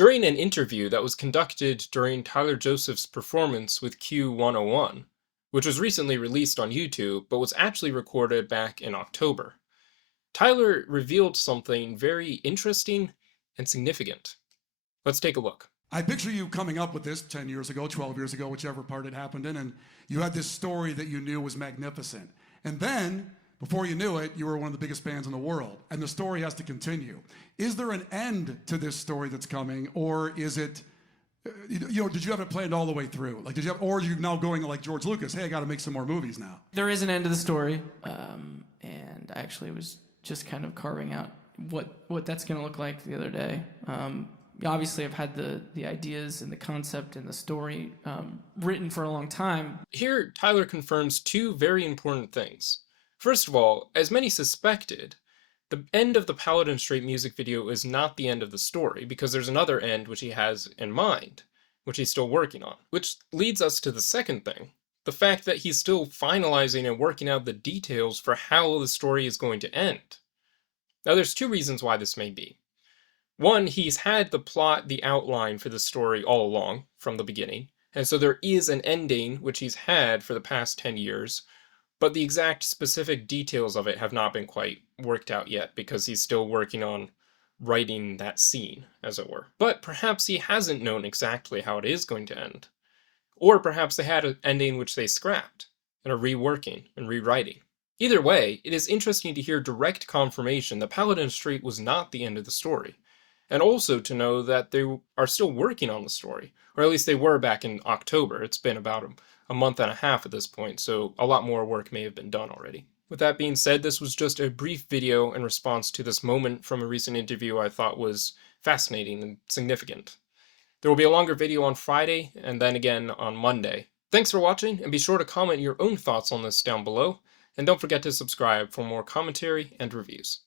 During an interview that was conducted during Tyler Joseph's performance with Q101, which was recently released on YouTube but was actually recorded back in October, Tyler revealed something very interesting and significant. Let's take a look. I picture you coming up with this 10 years ago, 12 years ago, whichever part it happened in, and you had this story that you knew was magnificent. And then, before you knew it, you were one of the biggest bands in the world, and the story has to continue. Is there an end to this story that's coming, or is it, did you have it planned all the way through? Like, or are you now going like George Lucas, hey, I got to make some more movies now? There is an end to the story, and I actually was just kind of carving out what that's going to look like the other day. Obviously, I've had the ideas and the concept and the story written for a long time. Here, Tyler confirms two very important things. First of all, as many suspected, the end of the Paladin Straight music video is not the end of the story, because there's another end which he has in mind, which he's still working on. Which leads us to the second thing, the fact that he's still finalizing and working out the details for how the story is going to end. Now, there's two reasons why this may be. One, he's had the plot, the outline for the story all along, from the beginning, and so there is an ending which he's had for the past 10 years, but the exact specific details of it have not been quite worked out yet, because he's still working on writing that scene, as it were. But perhaps he hasn't known exactly how it is going to end. Or perhaps they had an ending which they scrapped, and are reworking and rewriting. Either way, it is interesting to hear direct confirmation that Paladin Street was not the end of the story, and also to know that they are still working on the story, or at least they were back in October. It's been about a month and a half at this point, so a lot more work may have been done already. With that being said, this was just a brief video in response to this moment from a recent interview I thought was fascinating and significant. There will be a longer video on Friday, and then again on Monday. Thanks for watching, and be sure to comment your own thoughts on this down below, and don't forget to subscribe for more commentary and reviews.